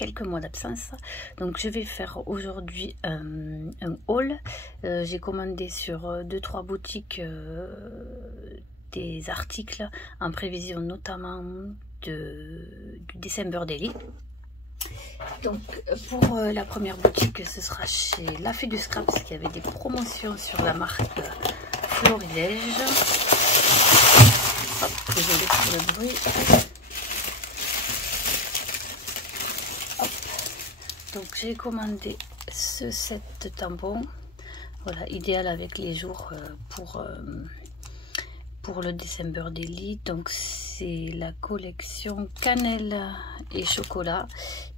quelques mois d'absence. Donc je vais faire aujourd'hui un haul. J'ai commandé sur 2-3 boutiques des articles en prévision notamment du December Daily. Donc pour la première boutique, ce sera chez La Fée du Scrap, parce qu'il y avait des promotions sur la marque Florilège. Hop, désolé pour le bruit. Hop. Donc j'ai commandé ce set de tampons. Voilà, idéal avec les jours pour le December Daily. Donc c'est la collection cannelle et chocolat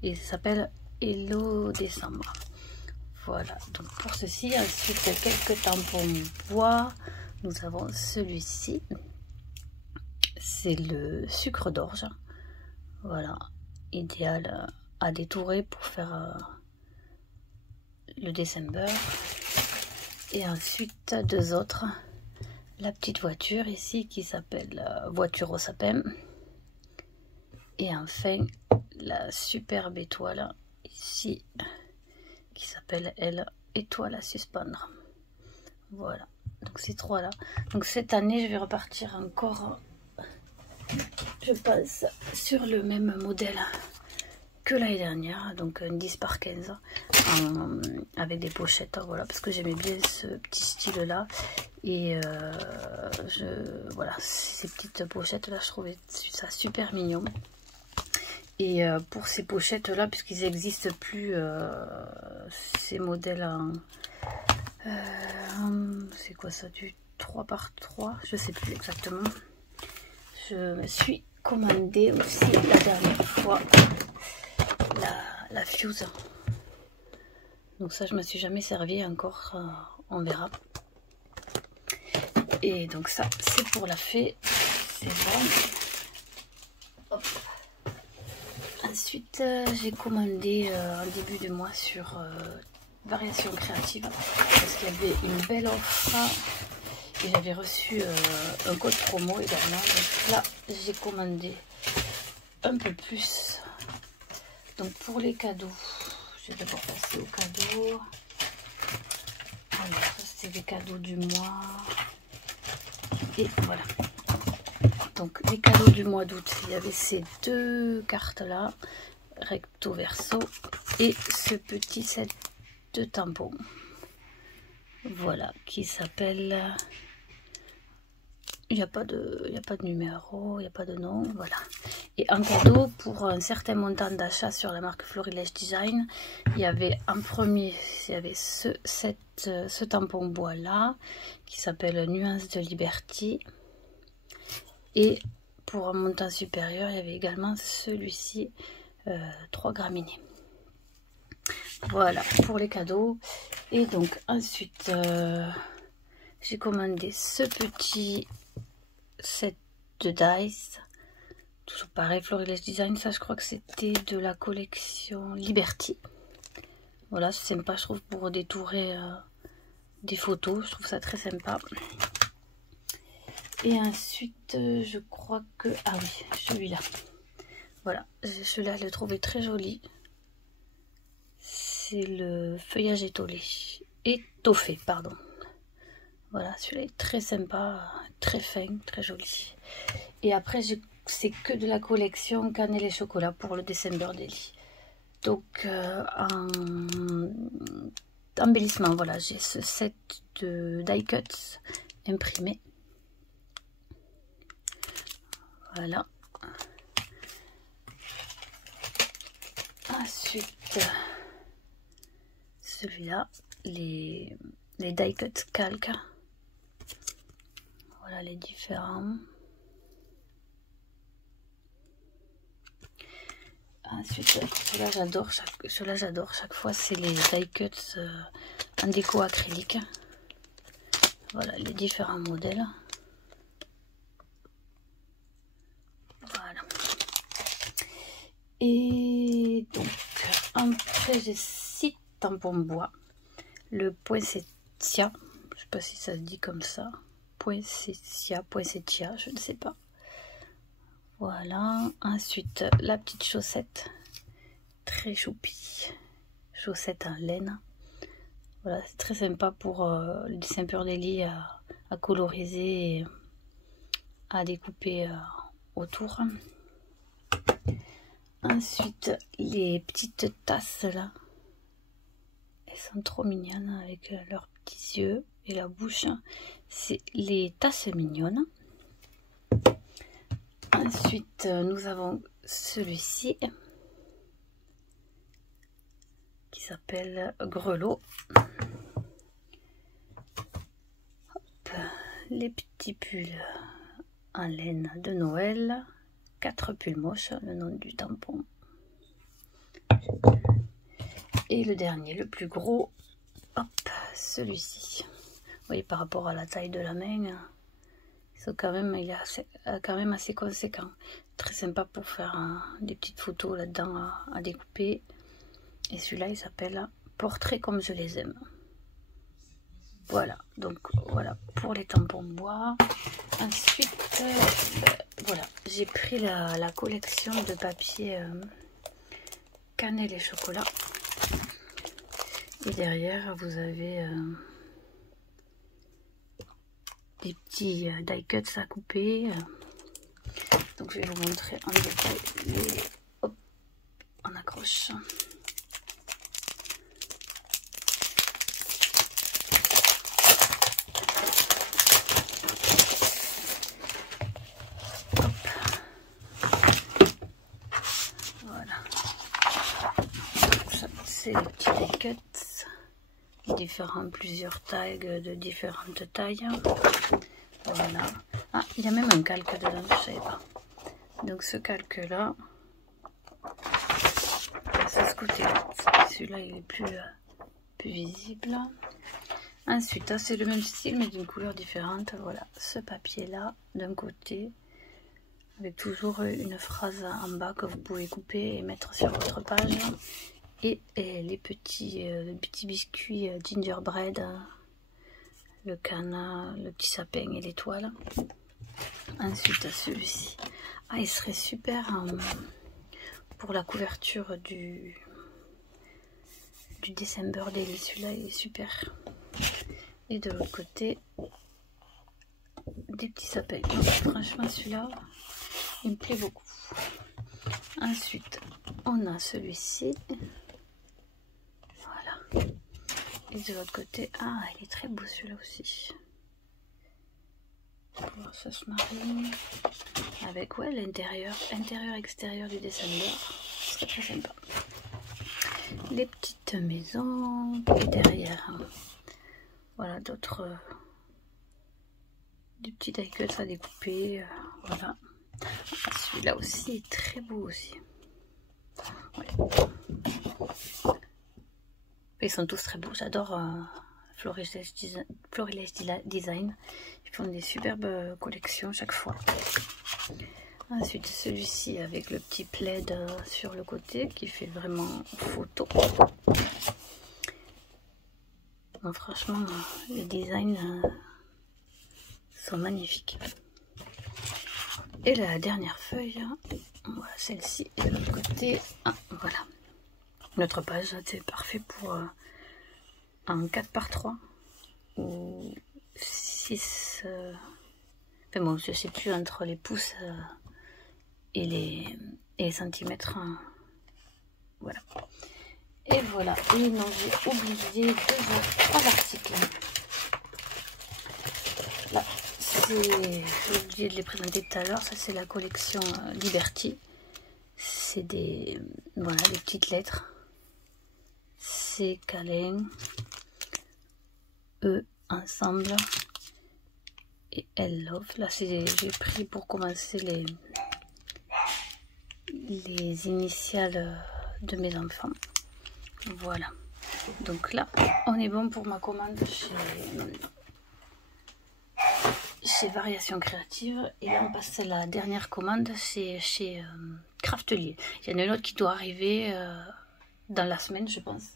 et ça s'appelle Hello Décembre. Voilà, donc pour ceci, ensuite quelques tampons bois. Nous avons celui-ci, c'est le sucre d'orge. Voilà, idéal à détourer pour faire le December. Et ensuite deux autres, la petite voiture ici qui s'appelle voiture au sapin. Et enfin la superbe étoile ici qui s'appelle elle étoile à suspendre. Voilà, donc ces trois là. Donc cette année je vais repartir encore, je pense, sur le même modèle que l'année dernière, donc un 10 par 15 avec des pochettes, voilà, parce que j'aimais bien ce petit style là. Et voilà, ces petites pochettes là, je trouvais ça super mignon. Et pour ces pochettes là, puisqu'ils n'existent plus, ces modèles c'est quoi ça, du 3 par 3, je sais plus exactement. Je me suis commandé aussi la dernière fois la Fuse. Donc ça je me suis jamais servi encore, on verra. Et donc ça c'est pour la fée, c'est bon. Hop. Ensuite j'ai commandé en début de mois sur Variation Créative, parce qu'il y avait une belle offre et j'avais reçu un code promo également. Donc là j'ai commandé un peu plus. Donc pour les cadeaux, je vais d'abord passer aux cadeaux. Alors ça c'est les cadeaux du mois. Et voilà. Donc les cadeaux du mois d'août, il y avait ces deux cartes là, recto verso, et ce petit set de tampons. Voilà, qui s'appelle... Il n'y a pas de numéro, il n'y a pas de nom, voilà. Et en cadeau, pour un certain montant d'achat sur la marque Florilège Design, il y avait en premier, il y avait ce tampon bois là, qui s'appelle Nuance de Liberty. Et pour un montant supérieur, il y avait également celui-ci, 3 graminées. Voilà pour les cadeaux. Et donc ensuite, j'ai commandé ce petit set de dice, toujours pareil, Florilège Design. Ça je crois que c'était de la collection Liberty. Voilà, c'est sympa je trouve pour détourer des photos, je trouve ça très sympa. Et ensuite je crois que, ah oui, celui-là, voilà, celui-là je l'ai trouvé très joli, c'est le feuillage étoffé, pardon. Voilà, celui-là est très sympa, très fin, très joli. Et après, c'est que de la collection cannelle et chocolat pour le December Daily. Donc, en embellissement, voilà, j'ai ce set de die cuts imprimés. Voilà. Ensuite, celui-là, les die cuts calques. Voilà les différents. Ensuite, cela j'adore chaque fois, c'est les die cuts en déco acrylique. Voilà les différents modèles. Voilà. Et donc après j'ai 6 tampons bois. Le poinsettia, je sais pas si ça se dit comme ça. Poinsettia, je ne sais pas. Voilà, ensuite la petite chaussette très choupi. Chaussettes en laine. Voilà, c'est très sympa pour le dessin Peur Délit à coloriser et à découper autour. Ensuite, les petites tasses là. Elles sont trop mignonnes avec leurs petits yeux et la bouche. C'est les tasses mignonnes. Ensuite, nous avons celui-ci qui s'appelle Grelot. Hop, les petits pulls en laine de Noël. 4 pulls moches, le nom du tampon. Et le dernier, le plus gros, hop, celui-ci. Vous voyez, par rapport à la taille de la main, il est quand même assez conséquent. Très sympa pour faire des petites photos là-dedans à découper. Et celui-là, il s'appelle Portrait comme je les aime. Voilà, donc voilà pour les tampons bois. Ensuite, voilà, j'ai pris la collection de papier cannelle et chocolat. Et derrière, vous avez des petits die cuts à couper. Donc je vais vous montrer en détail. Hop, on accroche. C'est les petits die cuts, plusieurs tags de différentes tailles. Voilà. Ah, il y a même un calque dedans, je ne savais pas. Donc ce calque là, c'est ce côté-là. Celui-là il est plus visible. Ensuite, c'est le même style mais d'une couleur différente. Voilà, ce papier là d'un côté, avec toujours une phrase en bas que vous pouvez couper et mettre sur votre page. Et les petits biscuits gingerbread, le canard, le petit sapin et l'étoile. Ensuite, celui-ci. Ah, il serait super pour la couverture du December Daily. Celui-là, il est super. Et de l'autre côté, des petits sapins. Donc, franchement, celui-là, il me plaît beaucoup. Ensuite, on a celui-ci. Et de l'autre côté, ah, il est très beau celui-là aussi. Alors, ça se marie avec l'intérieur, extérieur du December. Ce serait très sympa. Les petites maisons et derrière, voilà d'autres, des petits die cuts à découper. Voilà. Celui-là aussi est très beau aussi. Ouais. Ils sont tous très beaux, j'adore Florilège Design. Ils font des superbes collections chaque fois. Ensuite, celui-ci avec le petit plaid sur le côté qui fait vraiment photo. Bon, franchement, les designs sont magnifiques. Et la dernière feuille, voilà, celle-ci, et de l'autre côté, voilà. Notre page, c'est parfait pour en 4 par 3 ou 6. Enfin bon, je sais plus entre les pouces et les centimètres. Voilà. Et voilà. Et non, j'ai oublié 3 articles. Là, j'ai oublié de les présenter tout à l'heure. Ça, c'est la collection Liberty. C'est des petites lettres. C'est câlin, E ensemble et L love. Là, j'ai pris pour commencer les initiales de mes enfants. Voilà. Donc là, on est bon pour ma commande chez Variations Créatives. Et là, on passe à la dernière commande, c'est chez Craftelier. Il y en a une autre qui doit arriver dans la semaine, je pense.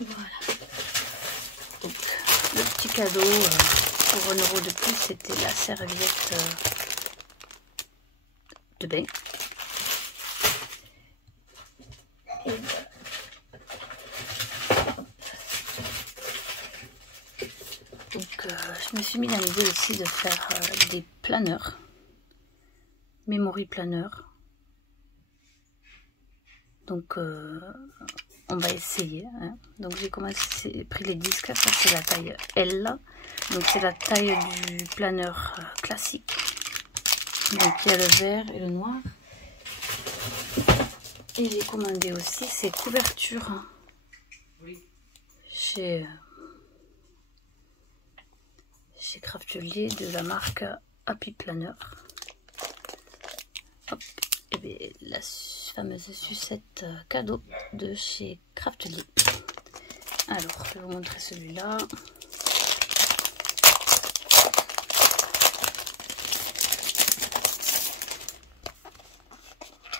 Voilà. Donc, le petit cadeau pour 1 € de plus, c'était la serviette de bain. Et voilà. Donc je me suis mis dans l'idée aussi de faire des planeurs, memory planeurs. Donc on va essayer, hein. Donc j'ai pris les disques, ça c'est la taille L, donc c'est la taille du planeur classique. Donc il y a le vert et le noir. Et j'ai commandé aussi ces couvertures chez Craftelier de la marque Happy Planner. Hop. Et bien, la fameuse sucette cadeau de chez Craftelier. Alors, je vais vous montrer celui-là.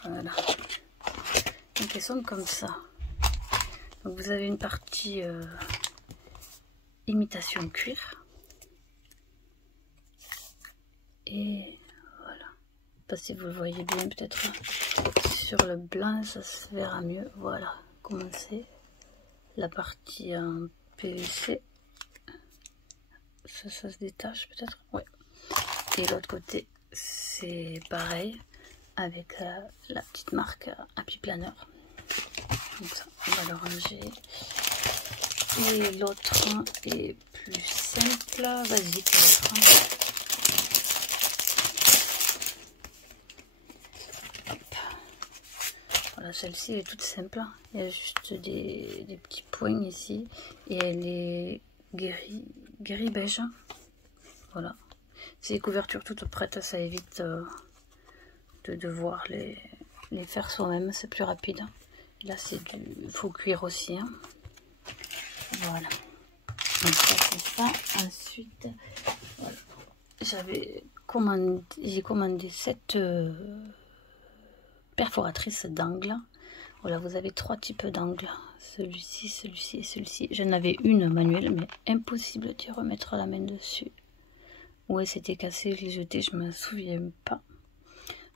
Voilà. Donc, elles sont comme ça. Donc, vous avez une partie imitation cuir. Et voilà. Pas si vous le voyez bien, peut-être sur le blanc, ça se verra mieux. Voilà comment c'est. La partie en PVC. Ça se détache peut-être. Ouais. Et l'autre côté, c'est pareil. Avec la petite marque Happy Planner. Donc ça, on va le ranger. Et l'autre est plus simple. Vas-y, tu le prends. Voilà, celle-ci est toute simple. Il y a juste des petits points ici. Et elle est gris beige. Voilà. C'est des couvertures toutes prêtes. Ça évite de devoir les faire soi-même. C'est plus rapide. Là, c'est du faux cuir aussi. Hein. Voilà. Donc ça, c'est ça. Ensuite, voilà. J'ai commandé cette perforatrice d'angle. Voilà, vous avez 3 types d'angles. Celui-ci, celui-ci et celui-ci. J'en avais une manuelle, mais impossible d'y remettre la main dessus. Ouais, c'était cassé, je l'ai jeté, je me souviens pas.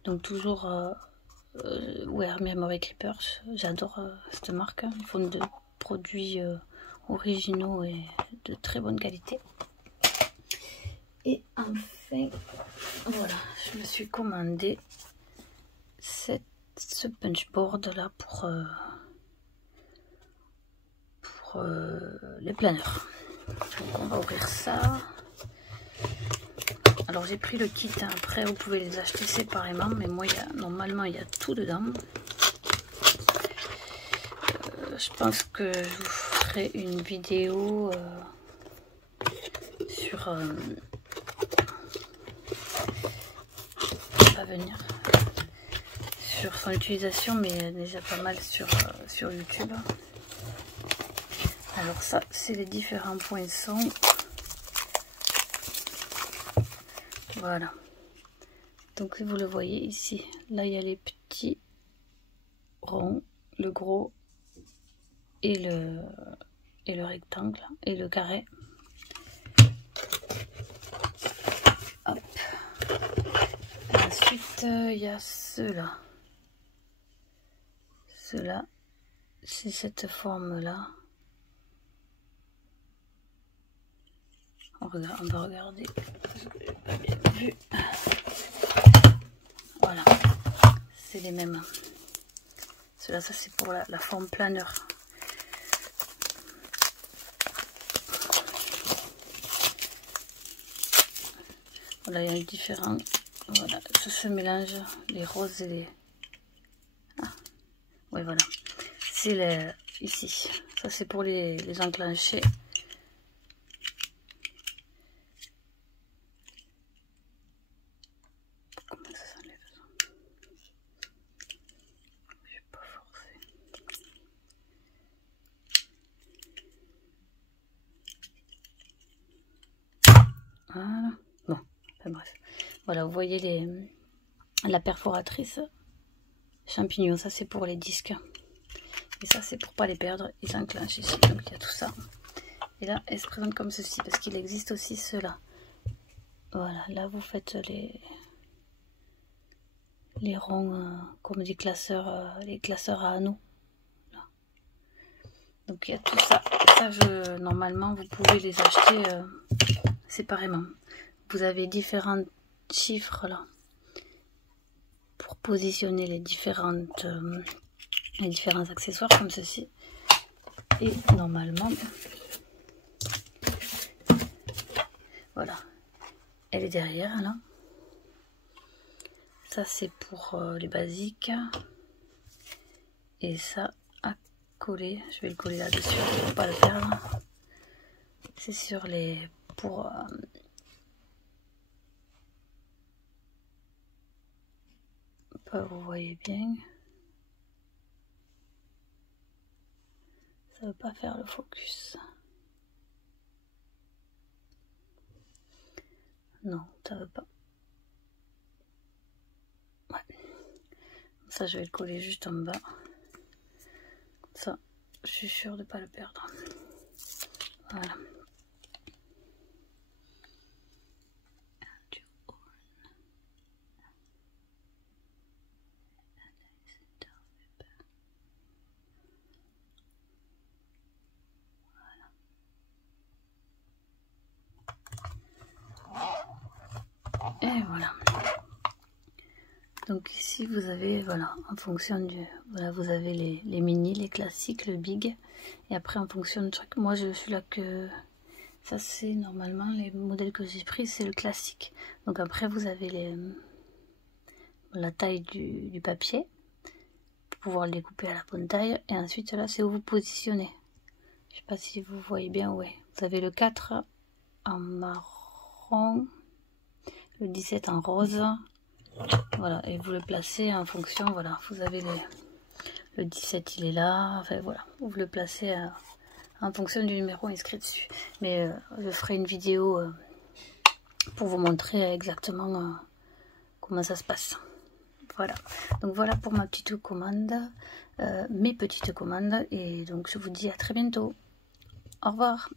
Donc toujours Wear Memory Clippers. J'adore cette marque. Ils font de produits originaux et de très bonne qualité. Et enfin, voilà, je me suis commandé ce punchboard là pour les planeurs. Donc on va ouvrir ça. Alors j'ai pris le kit, hein. Après vous pouvez les acheter séparément, mais moi normalement il y a tout dedans. Je pense que je vous ferai une vidéo sur pas venir sur son utilisation, mais déjà pas mal sur YouTube. Alors ça, c'est les différents poinçons. Voilà. Donc vous le voyez ici. Là, il y a les petits ronds, le gros et le rectangle et le carré. Hop. Ensuite, il y a ceux-là. Ceux-là, c'est cette forme-là. On va regarder parce que j'ai pas bien vu. Voilà, c'est les mêmes. Cela, ça c'est pour la forme planeur. Voilà, il y a différents. Voilà, ça se mélange les roses et les. Ah, ouais, voilà. C'est ici. Ça c'est pour les enclencher. Voilà. Bon, enfin bref. Voilà, vous voyez la perforatrice champignon. Ça, c'est pour les disques. Et ça, c'est pour pas les perdre. Ils s'enclenchent ici. Donc, il y a tout ça. Et là, elle se présente comme ceci. Parce qu'il existe aussi cela. Voilà, là, vous faites les ronds comme des classeurs, les classeurs à anneaux. Donc il y a tout ça. Ça, normalement, vous pouvez les acheter séparément. Vous avez différents chiffres là pour positionner les différents accessoires comme ceci. Et normalement, voilà, elle est derrière là. Ça c'est pour les basiques. Et ça à coller, je vais le coller là-dessus pour pas le perdre. C'est sur les pour vous voyez bien. Ça veut pas faire le focus. Non, ça veut pas. Ouais. Ça, je vais le coller juste en bas. Comme ça, je suis sûre de ne pas le perdre. Voilà. Et voilà. Donc ici vous avez, voilà, en fonction du, voilà, vous avez les mini, les classiques, le big, et après en fonction de truc, moi je suis là que, ça c'est normalement les modèles que j'ai pris, c'est le classique. Donc après vous avez la taille du papier, pour pouvoir le découper à la bonne taille, et ensuite là c'est où vous positionnez. Je sais pas si vous voyez bien, ouais. Vous avez le 4 en marron, le 17 en rose. Voilà, et vous le placez en fonction, voilà, vous avez le 17 il est là, enfin voilà, vous le placez en fonction du numéro inscrit dessus. Mais je ferai une vidéo pour vous montrer exactement comment ça se passe. Voilà, donc voilà pour ma petite commande, mes petites commandes, et donc je vous dis à très bientôt. Au revoir.